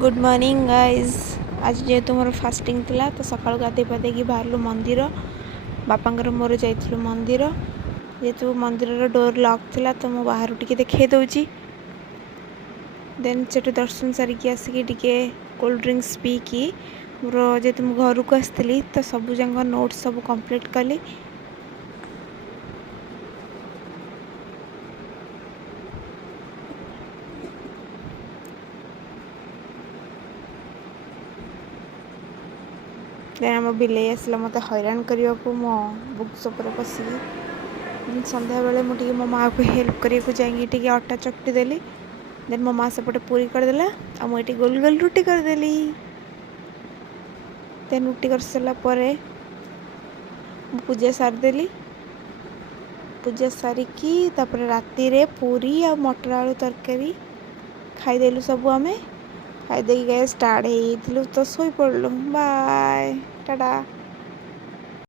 Good morning guys. आज जेहेतु मोर fasting थिला तो सकाळु गाधे पाधे बाहरलु मंदिर बापांकर मोर जाइलु मंदिर जेहेतु मंदिर डोर लॉक थिला तो मो बाहर टिके देखे दउची देन से दर्शन सारिकी आसिकी टिके कोल्ड ड्रिंक्स पी की मोर जेहेतु मु घर को आसती तो सबू जंग नोट्स सब कंप्लीट कली। देन आम बिले आसला मत हैरान करने को मो बुक्स उपर बसिकी संध्या बेले मुझे मो माँ को हेल्प करने जाइए अटा चकटी देली। देन मो माँ सेपटे पूरी करदेला आ मुझे गोल गोल रुटी करदेली। देन रुटी कर सारापर पूजा सारदेली। पूजा सारिकी तापर राति रे पूरी आ मटर आलू तरकारी खाईदेलु सब आमे खाईदे गए स्टार्ट हो तो शोई पड़लु। बाय टाटा।